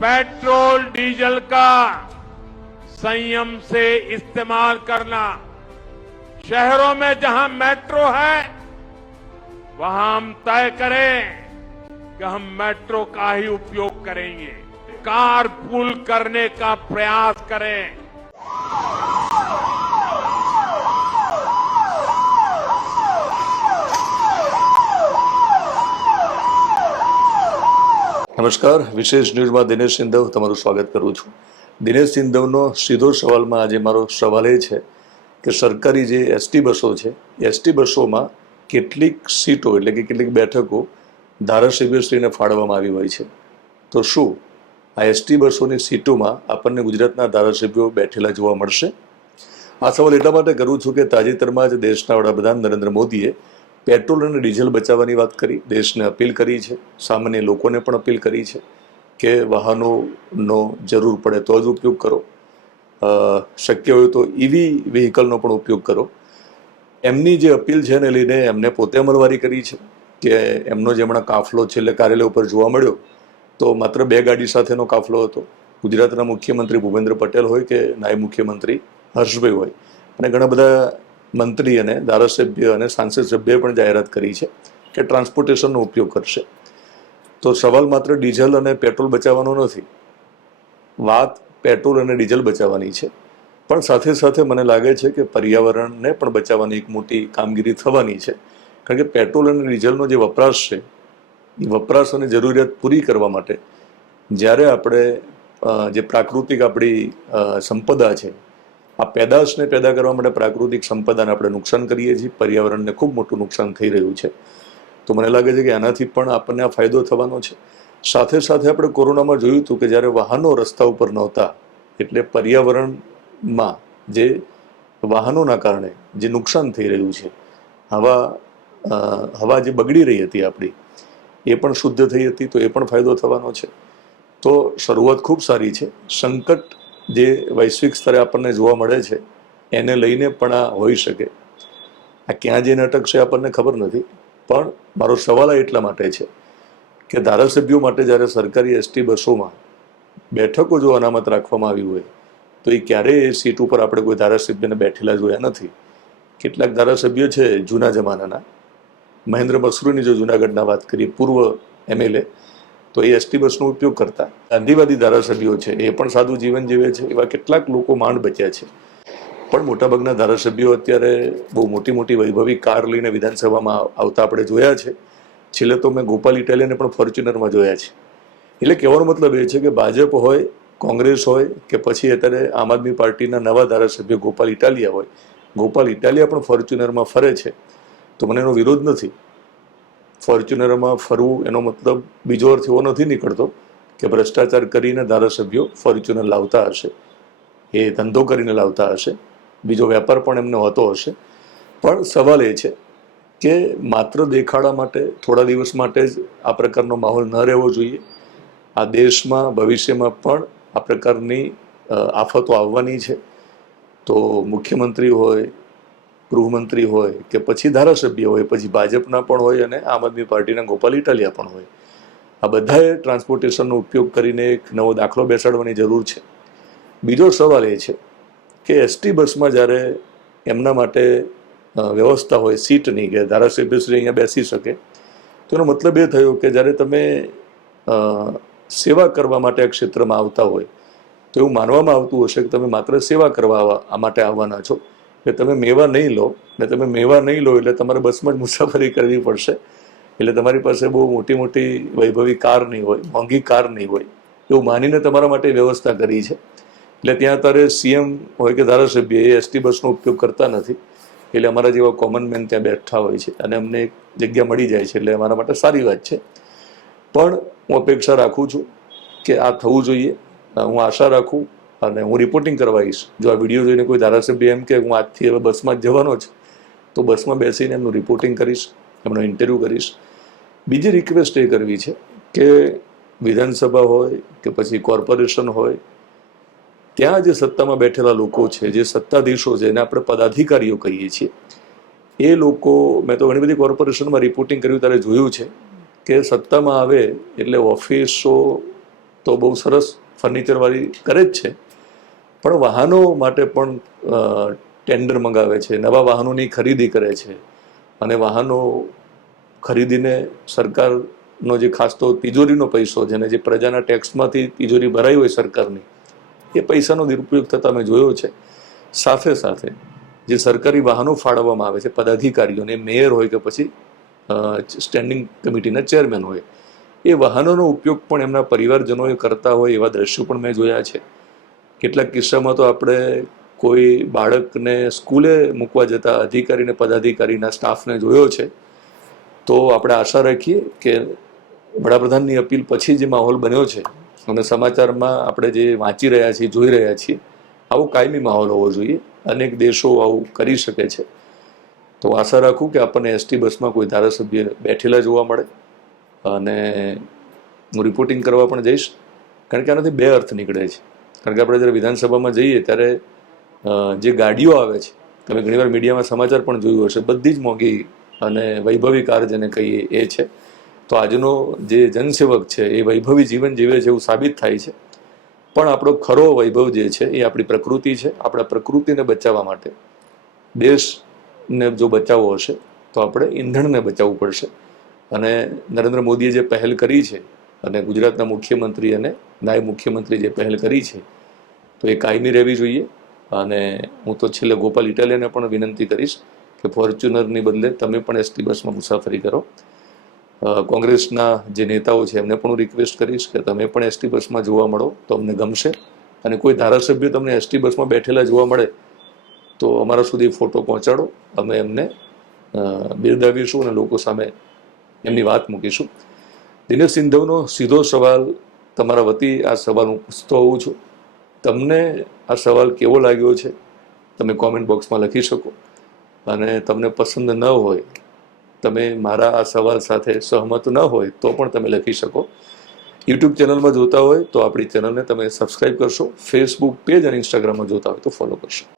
Petrol diesel का संयम से इस्तेमाल करना। शहरों में जहां मेट्रो है वहां हम तय करें कि हम मेट्रो का ही उपयोग करेंगे, कार पूल करने का प्रयास करें। નમસ્કાર, વિશેષ ન્યૂઝમાં દિનેશ સિંધવ તમારું સ્વાગત કરું છું. દિનેશ સિંધવનો સીધો સવાલમાં આજે મારો સવાલ એ છે કે સરકારી જે એસટી બસો છે, એસટી બસોમાં કેટલીક સીટો એટલે કે કેટલીક બેઠકો ધારાસભ્યશ્રીને ફાળવવામાં આવી હોય છે. તો શું આ એસટી બસોની સીટોમાં આપણને ગુજરાતના ધારાસભ્યો બેઠેલા જોવા મળશે? આ સવાલ એટલા માટે કરું છું કે તાજેતરમાં જ દેશના વડાપ્રધાન નરેન્દ્ર મોદીએ પેટ્રોલ અને ડીઝલ બચાવવાની વાત કરી, દેશને અપીલ કરી છે, સામાન્ય લોકોને પણ અપીલ કરી છે કે વાહનોનો જરૂર પડે તો જ ઉપયોગ કરો, શક્ય હોય તો ઈવી વ્હીકલનો પણ ઉપયોગ કરો. એમની જે અપીલ છે એને લઈને એમને પોતે અમલવારી કરી છે કે એમનો જે હમણાં કાફલો છેલ્લે કાર્યાલય ઉપર જોવા મળ્યો તો માત્ર 2 ગાડી સાથેનો કાફલો હતો. ગુજરાતના મુખ્યમંત્રી ભૂપેન્દ્ર પટેલ હોય કે નાયબ મુખ્યમંત્રી હર્ષભાઈ હોય અને ઘણા બધા મંત્રી અને ધારાસભ્ય અને સાંસદ સભ્યએ પણ જાહેરાત કરી છે કે ટ્રાન્સપોર્ટેશનનો ઉપયોગ કરશે. તો સવાલ માત્ર ડીઝલ અને પેટ્રોલ બચાવવાનો નથી, વાત પેટ્રોલ અને ડીઝલ બચાવવાની છે, પણ સાથે સાથે મને લાગે છે કે પર્યાવરણને પણ બચાવવાની એક મોટી કામગીરી થવાની છે. કારણ કે પેટ્રોલ અને ડીઝલનો જે વપરાશ છે એ વપરાશ અને જરૂરિયાત પૂરી કરવા માટે જ્યારે આપણે જે પ્રાકૃતિક આપણી સંપદા છે, આ પેદાશને પેદા કરવા માટે પ્રાકૃતિક સંપદાને આપણે નુકસાન કરીએ છીએ, પર્યાવરણને ખૂબ મોટું નુકસાન થઈ રહ્યું છે. તો મને લાગે છે કે આનાથી પણ આપણને આ ફાયદો થવાનો છે. સાથે સાથે આપણે કોરોનામાં જોયું હતું કે જ્યારે વાહનો રસ્તા ઉપર નહોતા એટલે પર્યાવરણમાં જે વાહનોના કારણે જે નુકસાન થઈ રહ્યું છે, હવા જે બગડી રહી હતી આપણી એ પણ શુદ્ધ થઈ હતી, તો એ પણ ફાયદો થવાનો છે. તો શરૂઆત ખૂબ સારી છે. સંકટ જે વૈશ્વિક સ્તરે આપણને જોવા મળે છે એને લઈને પણ આ હોઈ શકે. આ ક્યાં જઈને અટકશે આપણને ખબર નથી, પણ મારો સવાલ એટલા માટે છે કે ધારાસભ્યો માટે જ્યારે સરકારી એસટી બસોમાં બેઠકો જો અનામત રાખવામાં આવી હોય તો એ ક્યારેય એ સીટ ઉપર આપણે કોઈ ધારાસભ્યને બેઠેલા જોયા નથી. કેટલાક ધારાસભ્યો છે જૂના જમાનાના, મહેન્દ્ર મસરૂની જો જૂનાગઢના વાત કરીએ, પૂર્વ MLA, તો એ એસટી બસનો ઉપયોગ કરતા. ગાંધીવાદી ધારાસભ્યો છે એ પણ સાદું જીવન જીવે છે, એવા કેટલાક લોકો માંડ બચ્યા છે. પણ મોટાભાગના ધારાસભ્યો અત્યારે બહુ મોટી મોટી વૈભવી કાર લઈને વિધાનસભામાં આવતા આપણે જોયા છે. છેલ્લે તો મેં ગોપાલ ઇટાલિયાને પણ ફોર્ચ્યુનરમાં જોયા છે. એટલે કહેવાનો મતલબ એ છે કે ભાજપ હોય, કોંગ્રેસ હોય કે પછી અત્યારે આમ આદમી પાર્ટીના નવા ધારાસભ્ય ગોપાલ ઇટાલિયા હોય, ગોપાલ ઇટાલિયા પણ ફોર્ચ્યુનરમાં ફરે છે. તો મને એનો વિરોધ નથી. ફોર્ચ્યુનરમાં ફરવું એનો મતલબ બીજો અર્થ એવો નથી નીકળતો કે ભ્રષ્ટાચાર કરીને ધારાસભ્યો ફોર્ચ્યુનર લાવતા હશે, એ ધંધો કરીને લાવતા હશે, બીજો વેપાર પણ એમને હોતો હશે. પણ સવાલ એ છે કે માત્ર દેખાડા માટે થોડા દિવસ માટે જ આ પ્રકારનો માહોલ ન રહેવો જોઈએ. આ દેશમાં ભવિષ્યમાં પણ આ પ્રકારની આફતો આવવાની છે. તો મુખ્યમંત્રી હોય, ગૃહમંત્રી હોય કે પછી ધારાસભ્ય હોય, પછી ભાજપના પણ હોય અને આમ આદમી પાર્ટીના ગોપાલ ઇટાલિયા પણ હોય, આ બધાએ ટ્રાન્સપોર્ટેશનનો ઉપયોગ કરીને એક નવો દાખલો બેસાડવાની જરૂર છે. બીજો સવાલ એ છે કે એસટી બસમાં જ્યારે એમના માટે વ્યવસ્થા હોય સીટની કે ધારાસભ્યશ્રી અહીંયા બેસી શકે, તો એનો મતલબ એ થયો કે જ્યારે તમે સેવા કરવા માટે આ ક્ષેત્રમાં આવતા હોય તો એવું માનવામાં આવતું હશે કે તમે માત્ર સેવા કરવા આ માટે આવવાના છો, કે તમે મેવા નહીં લો, ને તમે મેવા નહીં લો એટલે તમારે બસમાં જ મુસાફરી કરવી પડશે. એટલે તમારી પાસે બહુ મોટી મોટી વૈભવી કાર નહીં હોય, મોંઘી કાર નહીં હોય, એવું માનીને તમારા માટે વ્યવસ્થા કરી છે. એટલે ત્યાં તારે CM હોય કે ધારાસભ્ય એ એસટી બસનો ઉપયોગ કરતા નથી. એટલે અમારા જેવા કોમન મેન ત્યાં બેઠા હોય છે અને અમને એક જગ્યા મળી જાય છે, એટલે અમારા માટે સારી વાત છે. પણ હું અપેક્ષા રાખું છું કે આ થવું જોઈએ. હું આશા રાખું અને હું રિપોર્ટિંગ કરવા આવીશ. જો આ વિડીયો જોઈને કોઈ ધારાસભ્ય એમ કે હું આજથી હવે બસમાં જ જવાનો છે, તો બસમાં બેસીને એમનું રિપોર્ટિંગ કરીશ, એમનો ઇન્ટરવ્યૂ કરીશ. બીજી રિક્વેસ્ટ એ કરવી છે કે વિધાનસભા હોય કે પછી કોર્પોરેશન હોય, ત્યાં જે સત્તામાં બેઠેલા લોકો છે, જે સત્તાધીશો છે, એને આપણે પદાધિકારીઓ કહીએ છીએ, એ લોકો, મેં તો ઘણી બધી કોર્પોરેશનમાં રિપોર્ટિંગ કર્યું ત્યારે જોયું છે કે સત્તામાં આવે એટલે ઓફિસો તો બહુ સરસ ફર્નિચરવાળી કરે જ છે, પણ વાહનો માટે પણ ટેન્ડર મંગાવે છે, નવા વાહનોની ખરીદી કરે છે, અને વાહનો ખરીદીને સરકારનો જે ખાસ તો તિજોરીનો પૈસો, જેને જે પ્રજાના ટેક્સમાંથી તિજોરી ભરાઈ હોય સરકારની, એ પૈસાનો દુરુપયોગ થતા અમે જોયો છે. સાથે સાથે જે સરકારી વાહનો ફાળવવામાં આવે છે પદાધિકારીઓને, મેયર હોય કે પછી સ્ટેન્ડિંગ કમિટીના ચેરમેન હોય, એ વાહનોનો ઉપયોગ પણ એમના પરિવારજનોએ કરતા હોય એવા દ્રશ્યો પણ મેં જોયા છે. કેટલાક કિસ્સામાં તો આપણે કોઈ બાળકને સ્કૂલે મૂકવા જતા અધિકારીને પદાધિકારીના સ્ટાફને જોયો છે. તો આપણે આશા રાખીએ કે વડાપ્રધાનની અપીલ પછી જે માહોલ બન્યો છે અને સમાચારમાં આપણે જે વાંચી રહ્યા છીએ, જોઈ રહ્યા છીએ, આવો કાયમી માહોલ હોવો જોઈએ. અનેક દેશો આવું કરી શકે છે. તો આશા રાખું કે આપણને એસટી બસમાં કોઈ ધારાસભ્ય બેઠેલા જોવા મળે, અને હું રિપોર્ટિંગ કરવા પણ જઈશ, કારણ કે આનાથી બે અર્થ નીકળે છે. કારણ કે આપણે જ્યારે વિધાનસભામાં જઈએ ત્યારે જે ગાડીઓ આવે છે, તમે ઘણીવાર મીડિયામાં સમાચાર પણ જોયું હશે, બધી જ મોંઘી અને વૈભવી કાર જેને કહીએ એ છે. તો આજનો જે જનસેવક છે એ વૈભવી જીવન જીવે છે એવું સાબિત થાય છે. પણ આપણો ખરો વૈભવ જે છે એ આપણી પ્રકૃતિ છે. આપણા પ્રકૃતિને બચાવવા માટે, દેશને જો બચાવવો હશે તો આપણે ઈંધણને બચાવવું પડશે. અને નરેન્દ્ર મોદીએ જે પહેલ કરી છે, અને ગુજરાતના મુખ્યમંત્રી અને નાયબ મુખ્યમંત્રી જે પહેલ કરી છે, તો એ કાયમી રહેવી જોઈએ. અને હું તો છેલ્લે ગોપાલ ઇટાલિયાને પણ વિનંતી કરીશ કે ફોર્ચ્યુનરની બદલે તમે પણ એસટી બસમાં મુસાફરી કરો. કોંગ્રેસના જે નેતાઓ છે એમને પણ હું રિક્વેસ્ટ કરીશ કે તમે પણ એસટી બસમાં જોવા મળો તો અમને ગમશે. અને કોઈ ધારાસભ્ય તમને એસટી બસમાં બેઠેલા જોવા મળે તો અમારા સુધી ફોટો પહોંચાડો, અમે એમને બિરદાવીશું અને લોકો સામે એમની વાત મૂકીશું. દિનેશ સિંધવનો સીધો સવાલ તમારા વતી આ સવાલ હું પૂછતો હોઉં છું. તમને આ સવાલ કેવો લાગ્યો છે તમે કોમેન્ટ બોક્સમાં લખી શકો. અને તમને પસંદ ન હોય, તમે મારા આ સવાલ સાથે સહમત ન હોય તો પણ તમે લખી શકો. યુટ્યુબ ચેનલમાં જોતા હોય તો આપણી ચેનલને તમે સબસ્ક્રાઈબ કરશો, ફેસબુક પેજ અને ઇન્સ્ટાગ્રામમાં જોતા હોય તો ફોલો કરશો.